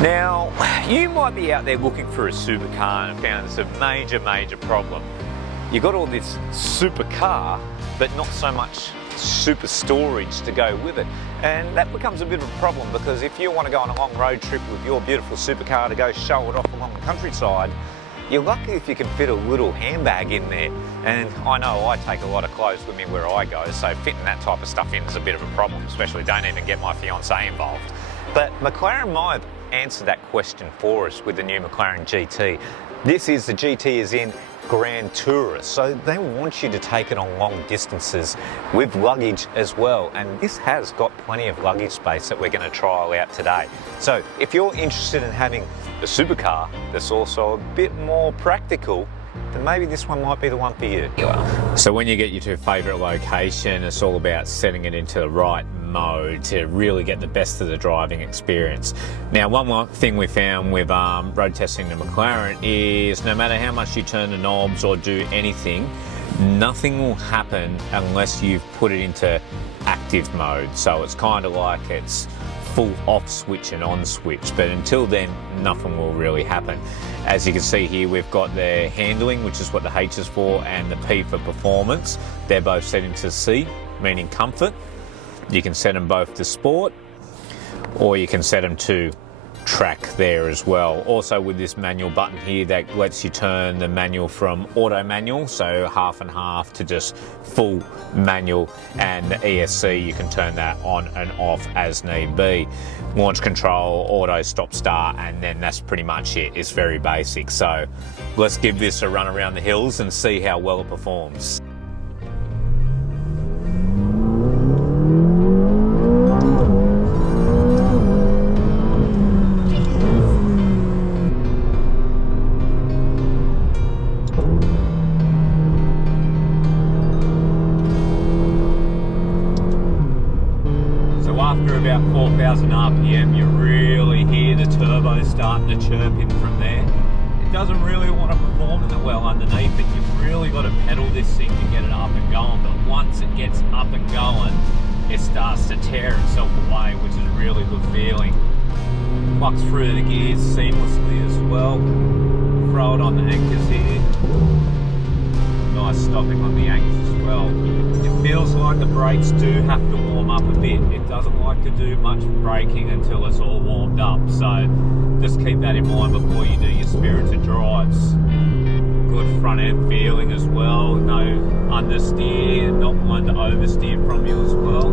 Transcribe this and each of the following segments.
Now, you might be out there looking for a supercar and found it's a major problem. You've got all this supercar, but not so much super storage to go with it. And that becomes a bit of a problem, because if you want to go on a long road trip with your beautiful supercar to go show it off along the countryside, you're lucky if you can fit a little handbag in there. And I know I take a lot of clothes with me where I go, so fitting that type of stuff in is a bit of a problem, especially don't even get my fiancée involved. But McLaren might have answered that question for us with the new McLaren GT. This is the GT as in Grand Tourist, so they want you to take it on long distances with luggage as well, and this has got plenty of luggage space that we're going to trial out today. So if you're interested in having a supercar that's also a bit more practical, then maybe this one might be the one for you. So when you get your favourite location, it's all about setting it into the right mode to really get the best of the driving experience. Now, one thing we found with road testing the McLaren is no matter how much you turn the knobs or do anything, nothing will happen unless you've put it into active mode. So it's kind of like it's full off switch and on switch, but until then nothing will really happen. As you can see here, we've got the handling, which is what the H is for, and the P for performance. They're both set into C, meaning comfort. You can set them both to sport, or you can set them to track there as well. Also with this manual button here, that lets you turn the manual from auto manual, so half and half, to just full manual, and the ESC you can turn that on and off as need be. Launch control, auto stop start, and then that's pretty much it. It's very basic. So let's give this a run around the hills and see how well it performs. After about 4,000 RPM, you really hear the turbo starting to chirp in from there. It doesn't really want to perform that well underneath it. You've really got to pedal this thing to get it up and going, but once it gets up and going, it starts to tear itself away, which is a really good feeling. Plucks through the gears seamlessly as well. Throw it on the anchors here. Nice stopping on the anchors as well. It feels like the brakes do have to warm up a bit. It doesn't like to do much braking until it's all warmed up, so just keep that in mind before you do your spirited drives. Good front end feeling as well, no understeer, not one to oversteer from you as well.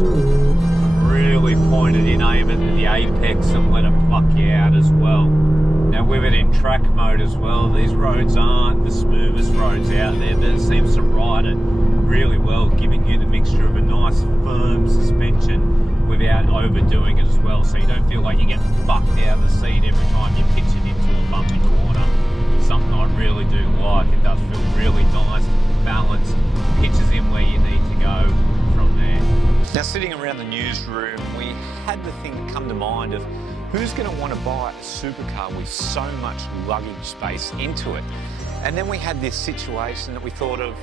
Really pointed in, aim at the apex and let it pluck you out as well. Now with it in track mode as well, these roads aren't the smoothest roads out there, but it seems to ride it really well, giving you the mixture of a nice firm suspension without overdoing it as well, so you don't feel like you get bucked out of the seat every time you pitch it into a bumpy corner. Something I really do like. It does feel really nice, balanced, pitches in where you need to go from there. Now, sitting around the newsroom, we had the thing come to mind of who's going to want to buy a supercar with so much luggage space into it. And then we had this situation that we thought of,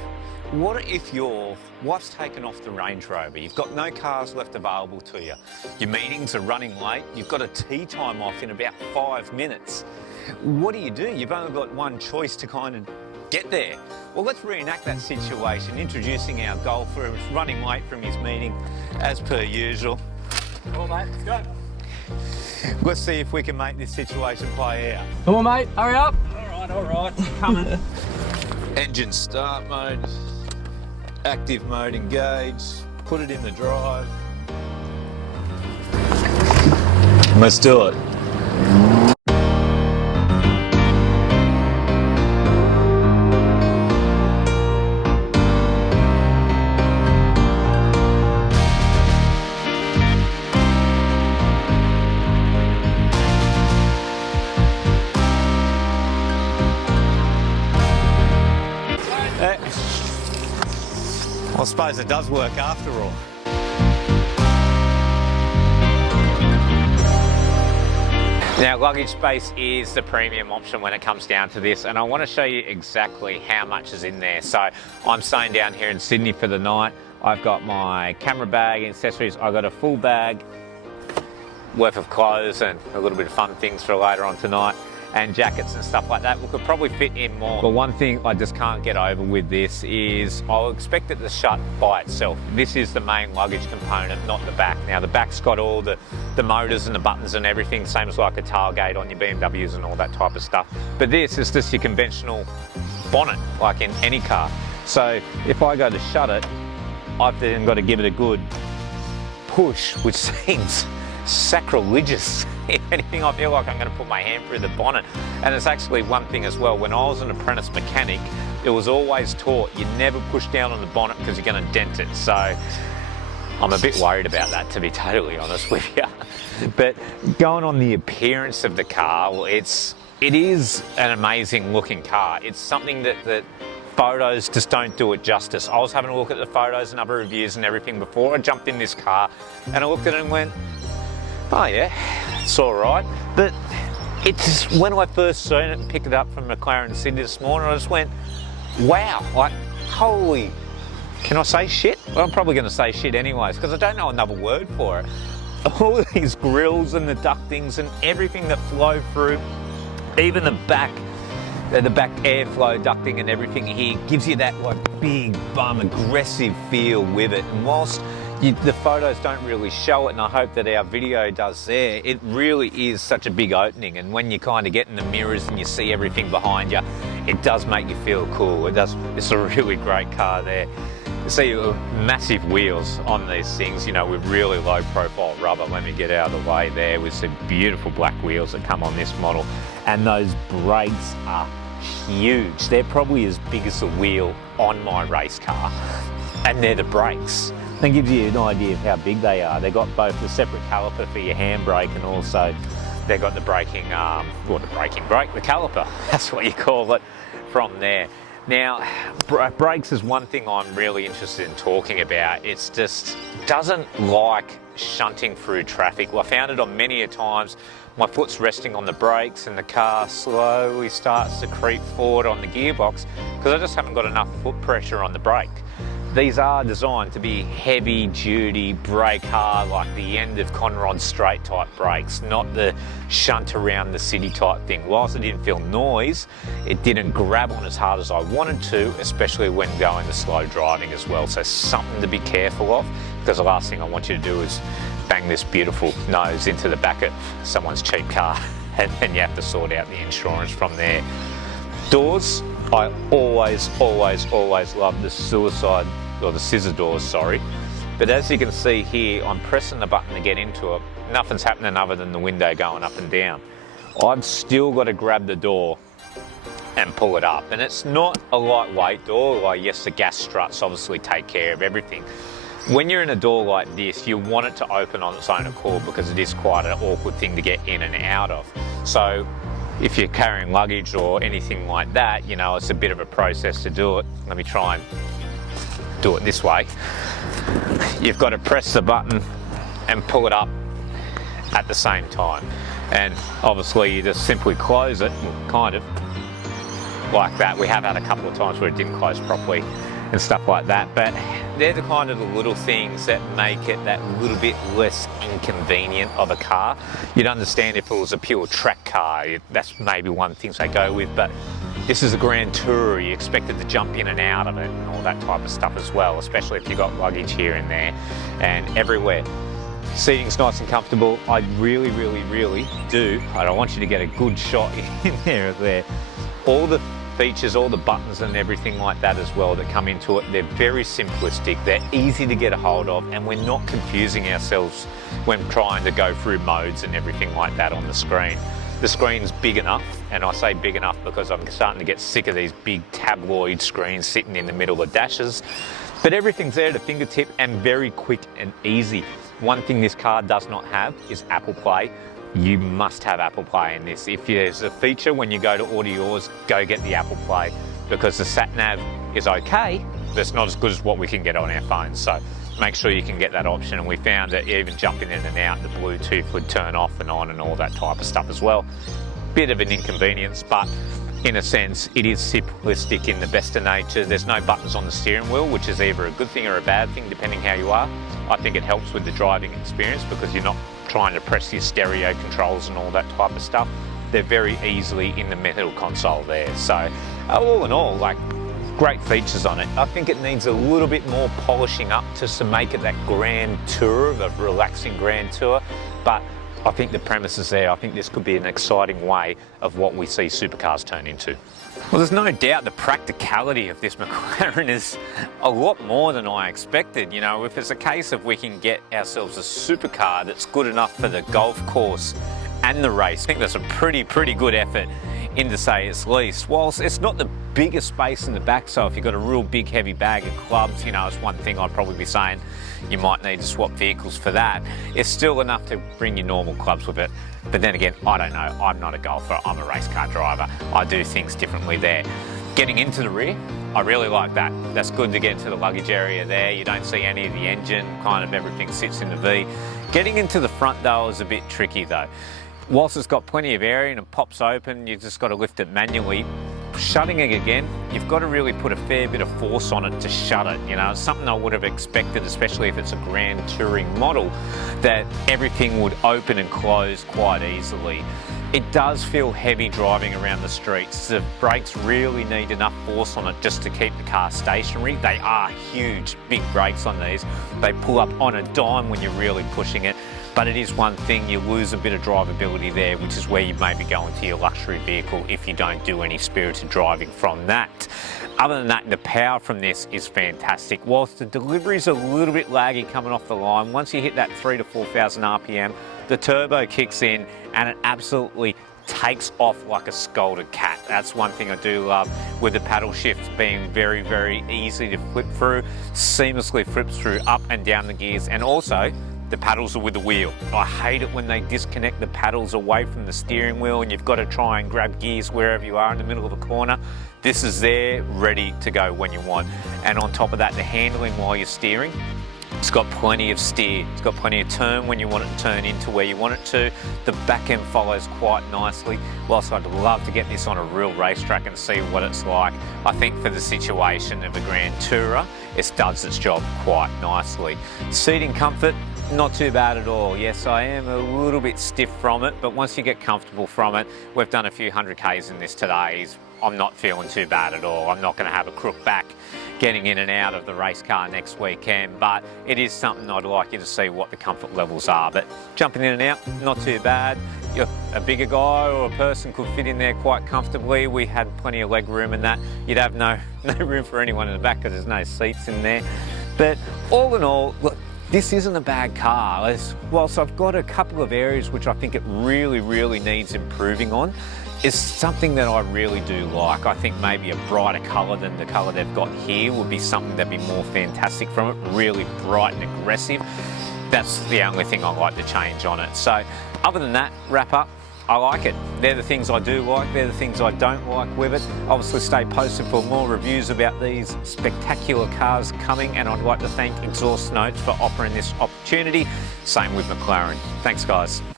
what if your wife's taken off the Range Rover, you've got no cars left available to you, your meetings are running late, you've got a tea time off in about 5 minutes. What do? You've only got one choice to kind of get there. Well, let's reenact that situation, introducing our golfer who's running late from his meeting, as per usual. Come on, mate, let's go. Let's see if we can make this situation play out. Come on, mate, hurry up. All right, coming. Engine start mode, active mode engaged, put it in the drive. Let's do it. I suppose it does work after all. Now, luggage space is the premium option when it comes down to this, and I want to show you exactly how much is in there. So I'm staying down here in Sydney for the night. I've got my camera bag, accessories, I've got a full bag, worth of clothes and a little bit of fun things for later on tonight, and jackets and stuff like that. We could probably fit in more. But one thing I just can't get over with this is I'll expect it to shut by itself. This is the main luggage component, not the back. Now the back's got all the motors and the buttons and everything, same as like a tailgate on your BMWs and all that type of stuff. But this is just your conventional bonnet, like in any car. So if I go to shut it, I've then got to give it a good push, which seems sacrilegious. If anything, I feel like I'm going to put my hand through the bonnet. And it's actually one thing as well, when I was an apprentice mechanic, it was always taught you never push down on the bonnet because you're going to dent it. So I'm a bit worried about that, to be totally honest with you. But going on the appearance of the car, well, it is an amazing looking car. It's something that photos just don't do it justice. I was having a look at the photos and other reviews and everything before I jumped in this car, and I looked at it and went, oh yeah, it's all right. But it's when I first seen it and picked it up from McLaren GT this morning, I just went, wow, like, holy, can I say shit? Well, I'm probably going to say shit anyways, because I don't know another word for it. All of these grills and the ductings and everything that flow through, even the back airflow ducting and everything here gives you that like big bum aggressive feel with it. And whilst the photos don't really show it, and I hope that our video does there, it really is such a big opening. And when you kind of get in the mirrors and you see everything behind you, it does make you feel cool. It's a really great car there. You see massive wheels on these things, you know, with really low profile rubber. Let me get out of the way there, with some beautiful black wheels that come on this model. And those brakes are huge. They're probably as big as the wheel on my race car, and they're the brakes. That gives you an idea of how big they are. They've got both the separate caliper for your handbrake, and also they've got the braking, the caliper, that's what you call it, from there. Now, brakes is one thing I'm really interested in talking about. It's just doesn't like shunting through traffic. Well, I found it on many a times. My foot's resting on the brakes and the car slowly starts to creep forward on the gearbox because I just haven't got enough foot pressure on the brake. These are designed to be heavy duty, brake hard, like the end of Conrod straight type brakes, not the shunt around the city type thing. Whilst it didn't feel noise, it didn't grab on as hard as I wanted to, especially when going to slow driving as well. So something to be careful of, because the last thing I want you to do is bang this beautiful nose into the back of someone's cheap car, and then you have to sort out the insurance from there. Doors, I always love the scissor doors, sorry. But as you can see here, I'm pressing the button to get into it. Nothing's happening other than the window going up and down. I've still got to grab the door and pull it up. And it's not a lightweight door. Like, yes, the gas struts obviously take care of everything. When you're in a door like this, you want it to open on its own accord because it is quite an awkward thing to get in and out of. So if you're carrying luggage or anything like that, you know, it's a bit of a process to do it. Let me try and do it this way. You've got to press the button and pull it up at the same time. And obviously you just simply close it, kind of like that. We have had a couple of times where it didn't close properly and stuff like that, but they're the kind of the little things that make it that little bit less inconvenient of a car. You'd understand if it was a pure track car, that's maybe one of the things they go with, but this is a Grand Tourer, you expected to jump in and out of it and all that type of stuff as well, especially if you've got luggage here and there and everywhere. Seating's nice and comfortable. I really do. I don't want you to get a good shot in there. All the features, all the buttons and everything like that as well that come into it, they're very simplistic, they're easy to get a hold of, and we're not confusing ourselves when trying to go through modes and everything like that on the screen. The screen's big enough, and I say big enough because I'm starting to get sick of these big tabloid screens sitting in the middle of dashes, but everything's there at a fingertip and very quick and easy. One thing this car does not have is Apple Play. You must have Apple Play in this. If there's a feature when you go to order yours, go get the Apple Play, because the sat-nav is okay, but it's not as good as what we can get on our phones. So make sure you can get that option. And we found that even jumping in and out, the Bluetooth would turn off and on and all that type of stuff as well. Bit of an inconvenience, but in a sense, it is simplistic in the best of nature. There's no buttons on the steering wheel, which is either a good thing or a bad thing, depending how you are. I think it helps with the driving experience because you're not trying to press your stereo controls and all that type of stuff. They're very easily in the middle console there. So all in all, like, great features on it. I think it needs a little bit more polishing up just to make it that grand tour, the relaxing grand tour. But I think the premise is there. I think this could be an exciting way of what we see supercars turn into. Well, there's no doubt the practicality of this McLaren is a lot more than I expected. You know, if it's a case of we can get ourselves a supercar that's good enough for the golf course and the race, I think that's a pretty good effort in, to say it's least. Whilst it's not the biggest space in the back, so if you've got a real big heavy bag of clubs, you know, it's one thing I'd probably be saying you might need to swap vehicles for that. It's still enough to bring your normal clubs with it. But then again, I don't know, I'm not a golfer, I'm a race car driver. I do things differently there. Getting into the rear, I really like that. That's good to get to the luggage area there. You don't see any of the engine, kind of everything sits in the V. Getting into the front though is a bit tricky though. Whilst it's got plenty of area and it pops open, you've just got to lift it manually. Shutting it again, you've got to really put a fair bit of force on it to shut it. You know, it's something I would have expected, especially if it's a grand touring model, that everything would open and close quite easily. It does feel heavy driving around the streets. The brakes really need enough force on it just to keep the car stationary. They are huge, big brakes on these. They pull up on a dime when you're really pushing it. But it is one thing, you lose a bit of drivability there, which is where you maybe go into your luxury vehicle if you don't do any spirited driving from that. Other than that, the power from this is fantastic. Whilst the delivery is a little bit laggy coming off the line, once you hit that 3,000 to 4,000 RPM, the turbo kicks in and it absolutely takes off like a scolded cat. That's one thing I do love, with the paddle shifts being very easy to flip through, seamlessly flips through up and down the gears, and also the paddles are with the wheel. I hate it when they disconnect the paddles away from the steering wheel and you've got to try and grab gears wherever you are in the middle of a corner. This is there, ready to go when you want. And on top of that, the handling while you're steering, it's got plenty of steer. It's got plenty of turn when you want it to turn into where you want it to. The back end follows quite nicely. Whilst I'd love to get this on a real racetrack and see what it's like, I think for the situation of a Grand Tourer, it does its job quite nicely. Seating comfort, not too bad at all. Yes, I am a little bit stiff from it, but once you get comfortable from it, we've done a few 100Ks in this today. I'm not feeling too bad at all. I'm not going to have a crook back getting in and out of the race car next weekend, but it is something I'd like you to see what the comfort levels are. But jumping in and out, not too bad. You're a bigger guy or a person could fit in there quite comfortably. We had plenty of leg room in that. You'd have no room for anyone in the back because there's no seats in there. But all in all, look, this isn't a bad car. Whilst I've got a couple of areas which I think it really needs improving on, it's something that I really do like. I think maybe a brighter colour than the colour they've got here would be something that'd be more fantastic from it, really bright and aggressive. That's the only thing I like to change on it. So other than that, wrap up, I like it. They're the things I do like, they're the things I don't like with it. Obviously stay posted for more reviews about these spectacular cars coming, and I'd like to thank Exhaust Notes for offering this opportunity. Same with McLaren. Thanks guys.